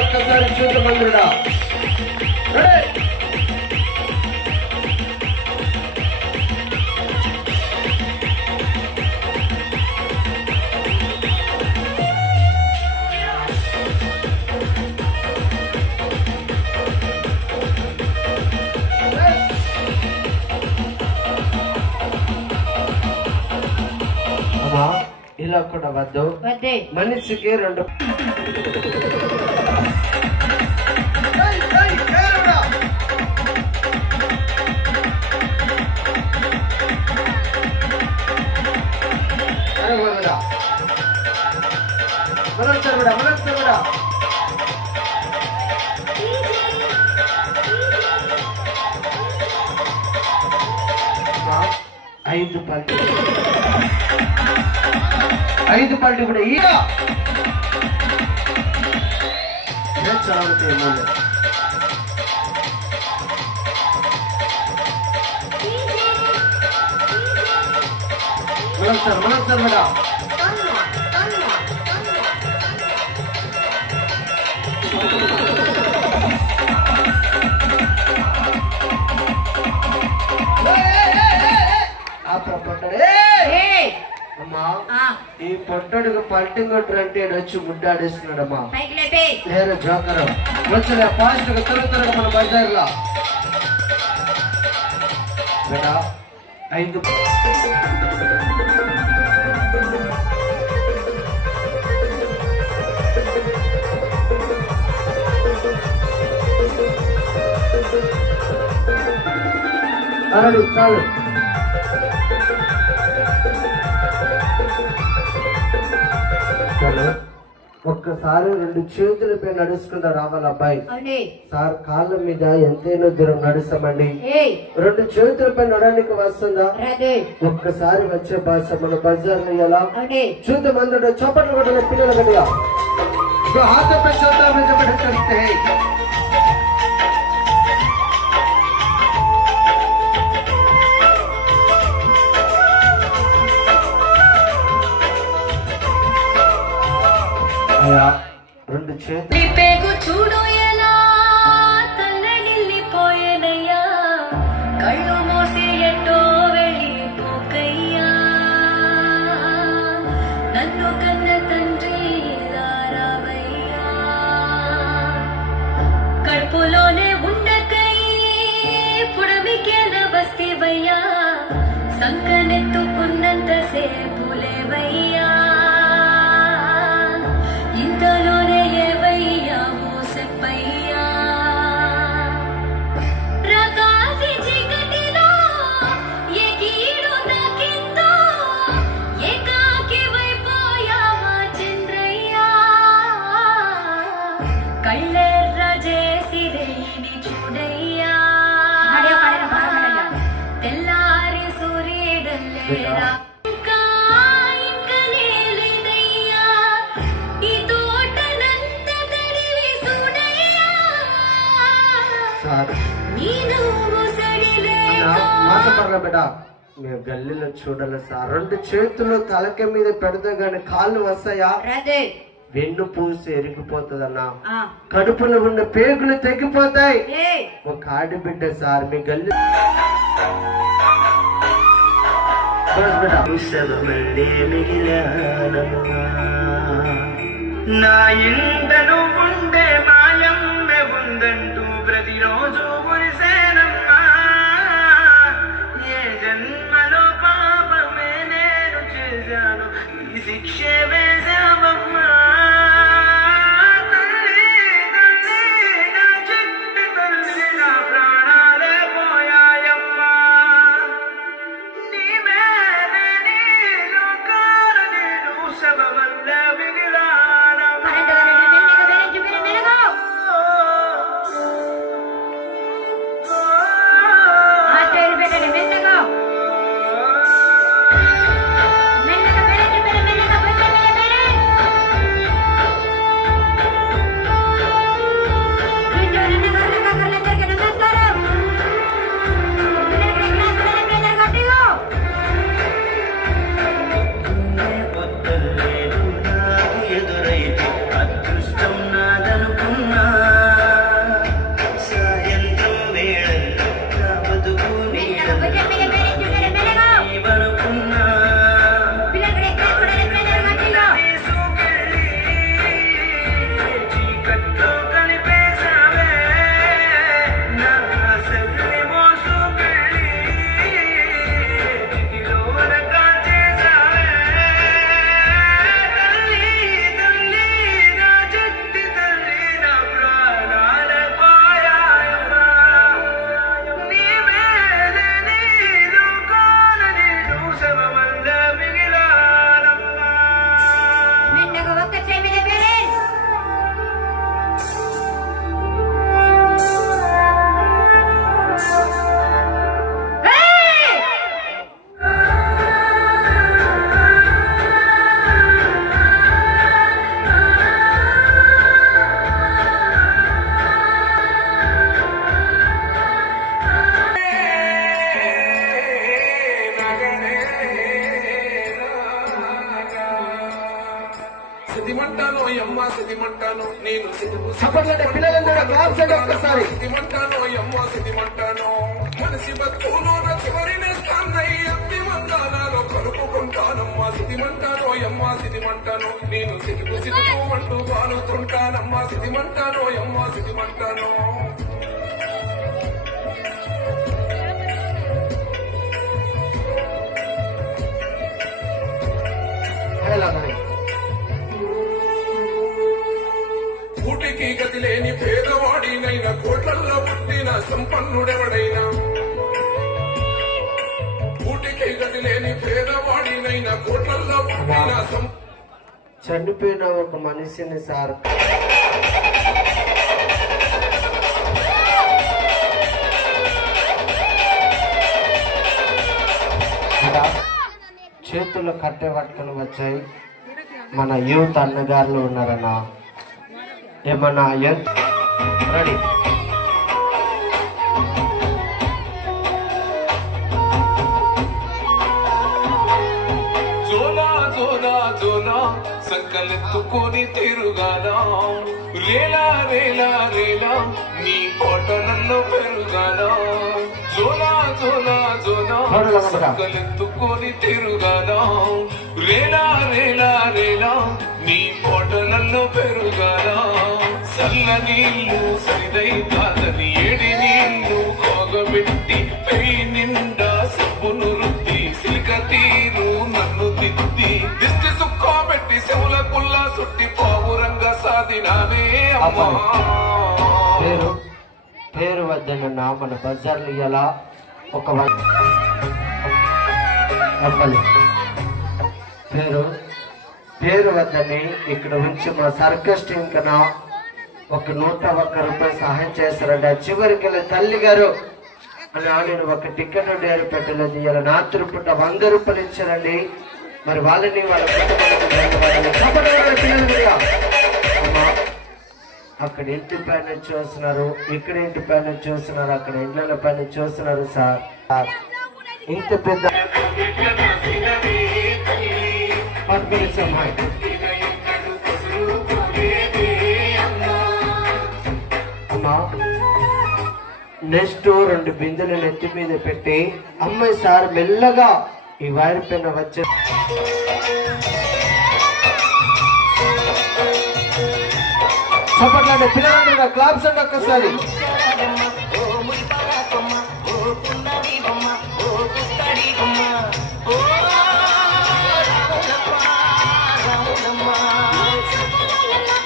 ఒక్కసారి చూద్దామందుడా ఇలా కూడా వద్దు మనిషికి 2 5 పల్టీ కూడా ఈగ చదువుతాయి మూడు మనం సార్ మేడం అమ్మా ఈ పొట్టడుగు పల్టింగ్ అంటే వచ్చి ముడ్డాడేస్తున్నాడమ్మా లేరు జోకరు వచ్చలే ఫాస్ట్ గా త్వరగా మన బజార్లో బేటా 5 అరడు చాలు ఒక్కసారి 2 చేతులపై నడుచుకుంటూ రావాలి అబ్బాయి సార్ కాళ్ళ మీద ఎంతైనా దూరం నడుస్తామండి 2 చేతులపై నడడానికి వస్తుందా ఒక్కసారి వచ్చే భాష మన బజార్లో ఎలా చూద్దాం అందరూ చప్పట్లు కొట్టిన పిల్లల గట్టిగా హాతపై చూద్దామని చెప్పి రెండు చేతులు చూడు ఎలా తల్లడిల్లిపోయేనయ్యా కళ్ళు మోసి ఎట్టో వెళ్ళిపోకయ్యా నన్ను కన్న తండ్రి రావయ్యా కడుపులోనే ఉండకై పుడమికేల వస్తేవయ్యా సంకనెత్తుకున్నంత సేపులేవయ్యా ఇంతలోనే ఏవయ్యా మోసెప్పయ్యా ప్రకాశి చీకటిలో ఏ కీడు తాకిందో ఏకాకి వైపోయావా చంద్రయ్యా కళ్ళెర్ర చేసిరేని చూడయ్యా తెల్లారి సూర్యుడల్లేరా బేటా మేము గల్లీలో చూడాలి సార్ 2 చేతులు తలక మీద పెడితే గాని కాళ్ళు వస్తాయా వెన్ను పూసి ఎరిగిపోతుందన్నా కడుపులో ఉన్న పేగులు తగ్గిపోతాయి ఒక ఆడబిడ్డ సార్ మీ గల్లీ నా ఇంటను ఉండే మాయం ఉందంటూ ప్రతిరోజు ఉరిసేనమ్మా ఏ జన్మలో పాపమే నేను చేశాను ఈ శిక్షే వేశావమ్మా తల్లి తల్లి నా చిట్టి తల్లి నా ప్రాణాలే పోయాయమ్మా నీవే నీ లోకాల నేను శవమల్ల మిగిలానమ్మా ఎదురైతే అదృష్టం నాదనుకున్నా సిదిమంటాను యమ్మ సిదిమంటాను నేను ఒక్కసారి సిదిమంటాను యమ్మ సిదిమంటాను మనిషి బతుకులోన చివరి నేస్తాన్నయ్య అభిమందాలలో కలుపుకుంటానమ్మా సిదిమంటాను యమ్మ సిదిమంటాను నేను సిదుకు సిదుకు అంటూ వాలుతుంటానమ్మా సిదిమంటాను యమ్మ సిదిమంటాను ఊటికి గతి లేని పేదవాడినైనా కోట్లల్లో పుట్టిన సంపన్నుడెవడైనా ఊటికి గతి లేని పేదవాడినైనా కోట్లల్లో పుట్టిన చనిపోయిన ఒక మనిషిని సార్ చేతుల్లో కట్టె పట్టుకొని వచ్చాయి మన యూత్ అన్నగారులు ఉన్నారన్నా ఏమన్నా రెడీ జోలా జోలా జోలా సంకలెత్తుకొని తిరుగాలా రేలా రేలా రేలా నీ కోటలలో పెరుగాలా జోలా జోలా జోలా సంకలెత్తుకొని తిరుగాలా రేలా రేలా రేలా నీ కోటలలో పెరుగాలా చల్ల నీళ్లు సరిదై కాదని ఏడి నీళ్లు కోగబెట్టి పెయి నిండా సబ్బును రుద్ది సిలిక తీరు నన్ను తిద్ది దిష్టి సుక్కోబెట్టి చెవుల కుల్లా సుట్టి పావురంగా సాధినానే అమ్మా పేరు వద్దన్న మన బజార్లు ఇలా ఒక పేరు వద్దని ఇక్కడ ఉంచి మా సర్కస్ టీం కన్నా ఒక 101 రూపాయలు సహాయం చేస్తారండి. చివరికి తల్లి గారు అని నేను ఒక టికెట్ డేరు పెట్టలేదు, ఇలా రాత్రి పూట 100 రూపాయలు ఇచ్చారండి. మరి వాళ్ళని వాళ్ళ అక్కడ ఇంటి పైన చూస్తున్నారు, ఇక్కడ ఇంటి పైన చూస్తున్నారు, అక్కడ ఇండ్ల పైన చూస్తున్నారు. సార్ ఇంత పెద్ద అమ్మా నెక్స్ట్ 2 బిందెలు నెత్తి మీద పెట్టి అమ్మాయి సార్ మెల్లగా ఈ వైర్ పైన వచ్చే చప్పట్లండి పిల్లలందరూ క్లాప్స్ అండి ఒక్కసారి.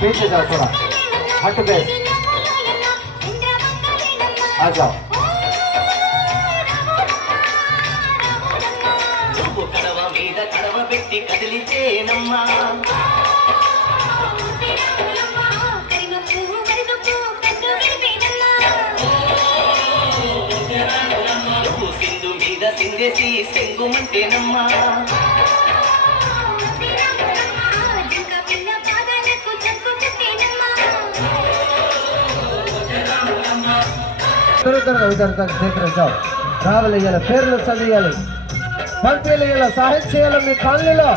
पीछे जाओ थोड़ा, हट गए, आ जाओ. సిందేసి సెంగుమంటేనమ్మా इधर तक देख रहे जाओ. రావాలి, పేర్లు చదివాలి, పంపియాలి, సహాయం చేయాలి. మీ కాలనీలో